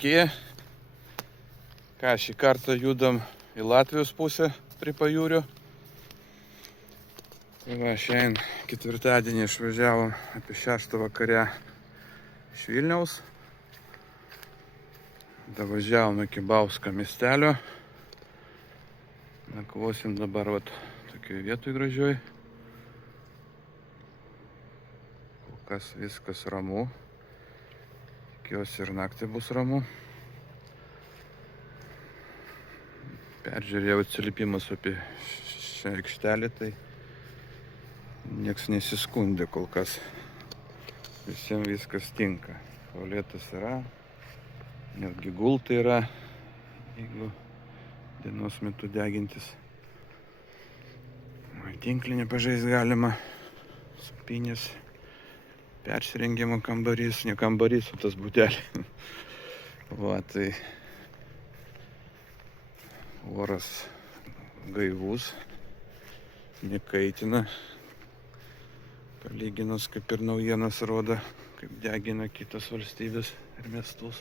Sveiki. Ką, šį kartą judam į Latvijos pusę prie pajūrio. Va, šiandien ketvirtadienį išvažiavom apie 6 vakare iš Vilniaus. Davažiavom iki Bausko miestelio. Nakvosim dabar vat tokioj vietoj gražioj. Kol kas viskas ramu. Tikiuosi ir naktį bus ramu. Peržiūrėjau atsiliepimus apie šią aikštelę, tai nieks nesiskundė kol kas. Visiems viskas tinka. Tualetas yra, netgi gultai yra, jeigu dienos metu degintis. Tinklinį pažaist galima, spynės, persirengimo kambarys, ne kambarys, o tas būtelė. Va, tai oras gaivus, nekaitina, palyginus kaip ir naujienas rodo, kaip degina kitos valstybės ir miestus.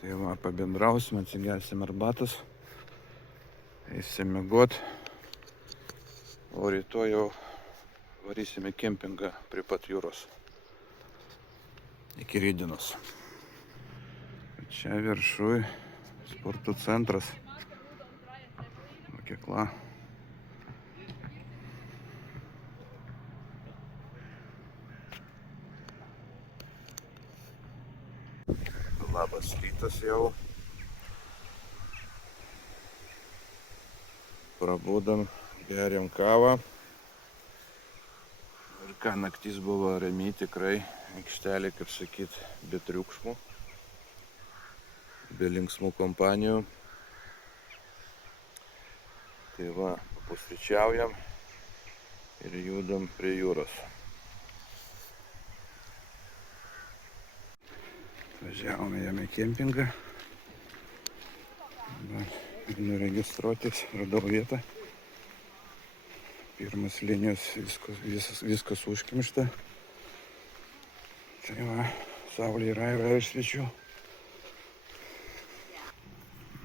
Tai va, pabendrausim, atsigersim arbatos, eisim miegot, o rytoj jau varysime kempingą prie pat jūros. Iki rytdienos. Čia viršuj sporto centras, mokykla. Labas rytas jau. Prabudam, geriam kavą. Ir ką, naktis buvo rami tikrai. Aikštelė, kaip sakyt, be triukšmų, be linksmų kompanijų. Tai va, papusryčiaujam ir judam prie jūros. Važiavome jame kempingą. Einu registruotis, radau vietą. Pirmas linijos viskas užkimšta. Tai va, saulė yra ir svečių.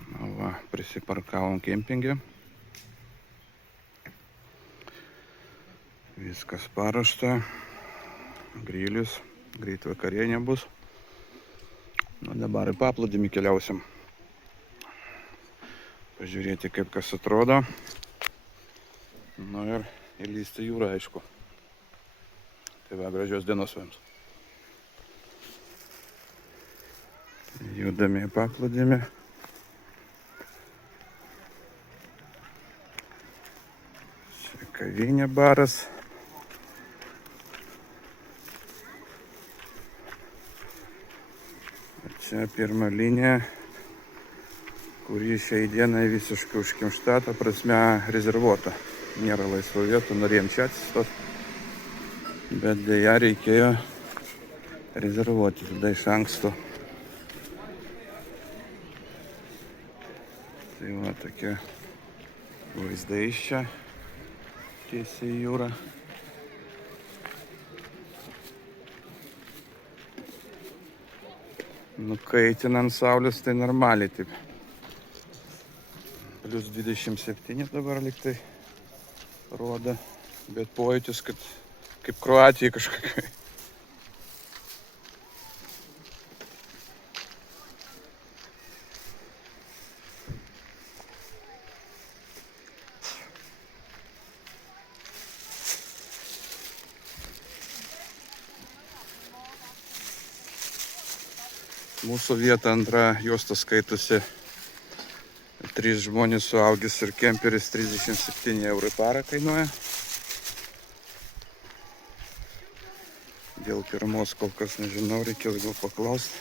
Na va, prisiparkavom kempingę. Viskas paruošta. Grilius, greit vakarienė bus. Na dabar į paplūdimį keliausim. Pažiūrėti, kaip kas atrodo. Na ir įlysti jūrą, aišku. Tai va, gražios dienos jums. Judame į paplūdimį. Čia kavinė, baras. Čia pirma linija, kuri šiai dienai visiškai užkimšta, ta prasme rezervuota. Nėra laisvų vietų, norėjom čia atsistot, bet deja reikėjo rezervuoti tada iš anksto. Tai va, tokie vaizdai iš čia, tiesiai į jūrą. Nukaitinant saulės, tai normaliai taip. Plius 27 dabar liktai rodo, bet pojūtis, kad kaip Kroatija kažkokia. Mūsų vieta antra juosta skaitosi 3 žmonės suaugęs ir kemperis 37 € parą kainuoja. Dėl pirmos kol kas nežinau, reikės gal paklausti.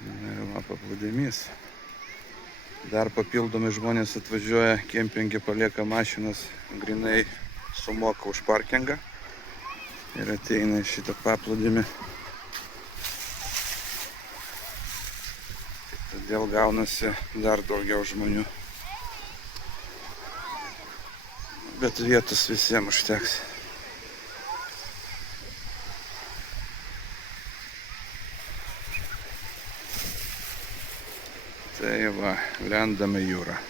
Na ir va, paplūdimys. Dar papildomai žmonės atvažiuoja, kempinge palieka mašinas, grinai sumoka už parkingą ir ateina į šitą paplūdimį Todėl gaunasi dar daugiau žmonių. Bet vietos visiems užteks. Tai va, lendame jūrą.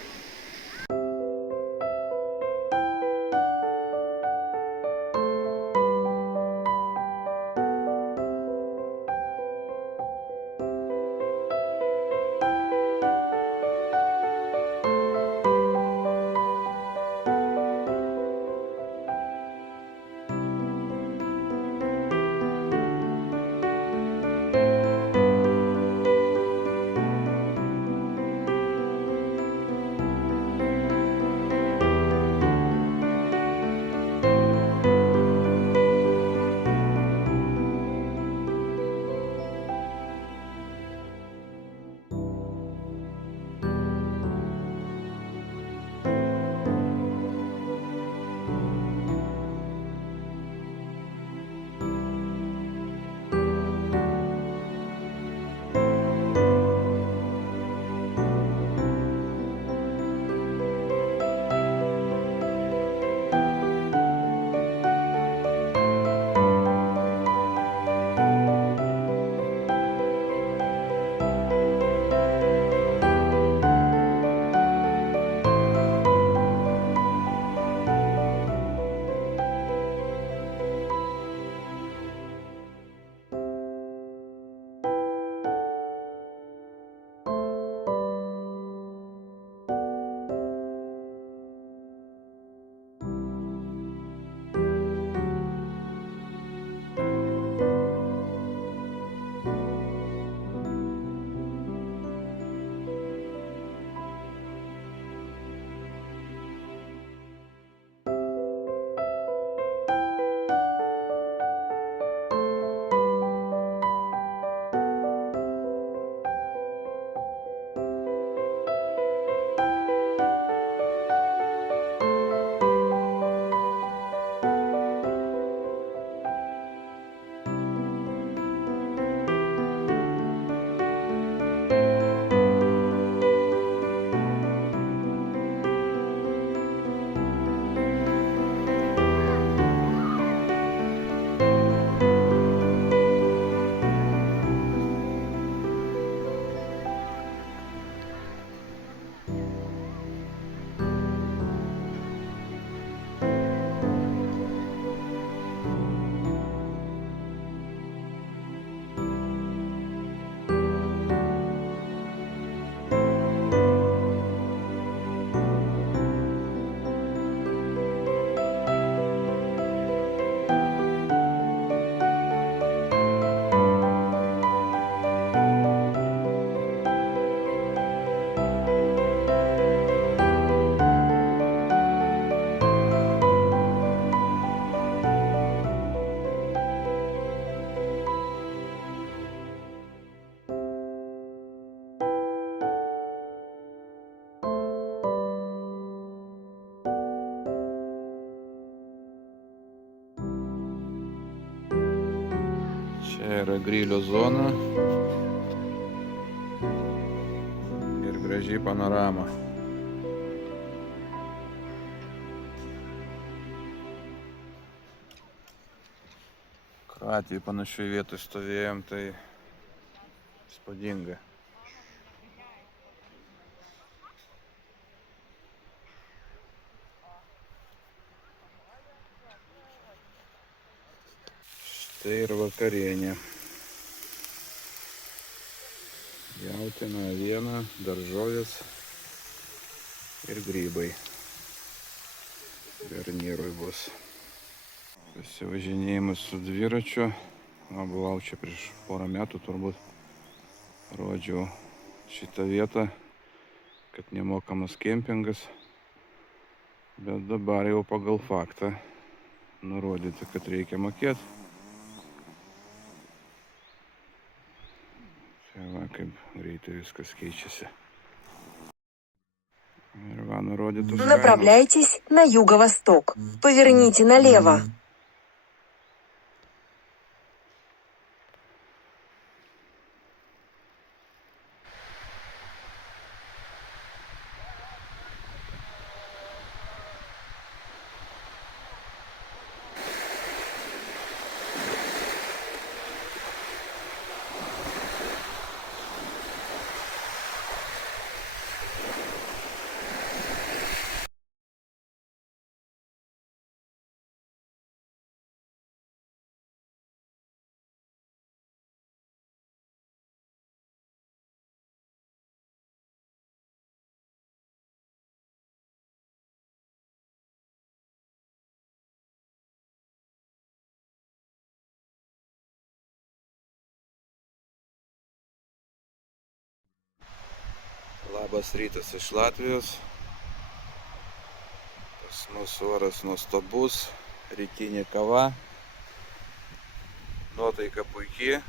Čia yra grilio zona ir graži panorama. Kroatijai panašiai vietoj stovėjom, tai įspūdinga. Štai ir vakarienė. Jautiena, aviena, daržovės ir grybai. Garnyrui bus. Pasivažinėjimas su dviračiu. Buvau čia prieš porą metų turbūt. Rodžiau šitą vietą, kad nemokamas kempingas. Bet dabar jau pagal faktą nurodyti, kad reikia mokėti. Tai va, kaip greitai viskas keičiasi. Ir va, nurodytus kainos. Направляйтесь на юго-восток. Поверните налево. Labas rytas iš Latvijos. Pas mus oras nuostabus, rytinė kava, nuotaika puikiai.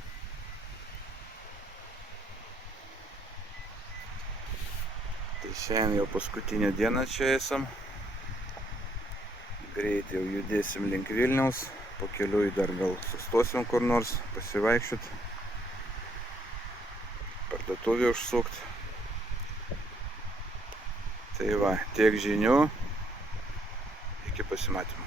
Tai šiandien jau paskutinę dieną čia esam. Greit jau judėsim link Vilniaus. Po keliui dar gal sustosim kur nors pasivaikščiot. Parduotuvę užsukt. Tai va, tiek žinių. Iki pasimatymo.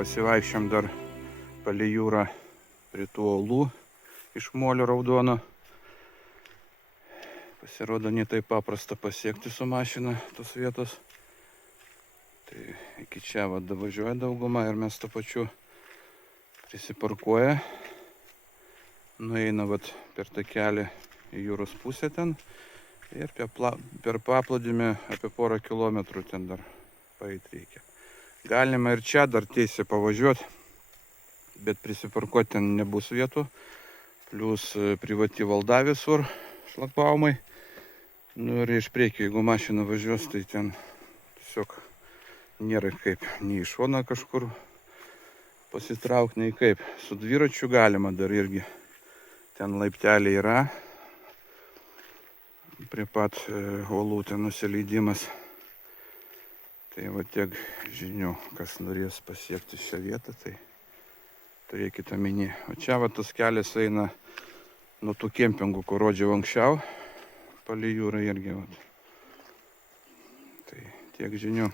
Pasivaikščiam dar palei jūrą prie tų uolų iš molio raudono. Pasirodo, ne taip paprasta pasiekti su mašina tos vietos. Tai iki čia davažiuoja dauguma ir mes to pačiu prisiparkuoja. Nueina per tą kelią į jūros pusę ten ir per paplūdimį apie porą kilometrų ten dar paeit reikia. Galima ir čia dar tiesiai pavažiuoti, bet prisiparkuoti ten nebus vietų. Plius privati valda visur, šlagbaumai. Nu ir iš priekio, jeigu mašina važiuos, tai ten tiesiog nėra kaip nei iš šono kažkur pasitraukti, nei kaip. Su dviračiu galima dar irgi. Ten laipteliai yra. Prie pat uolų ten nusileidimas. Tai tiek žinių, kas norės pasiekti šią vietą, tai turėkite omeny. O čia tas kelias eina nuo tų kempingų, kur rodžiau anksčiau, palei jūrą irgi. Tai tiek žinių.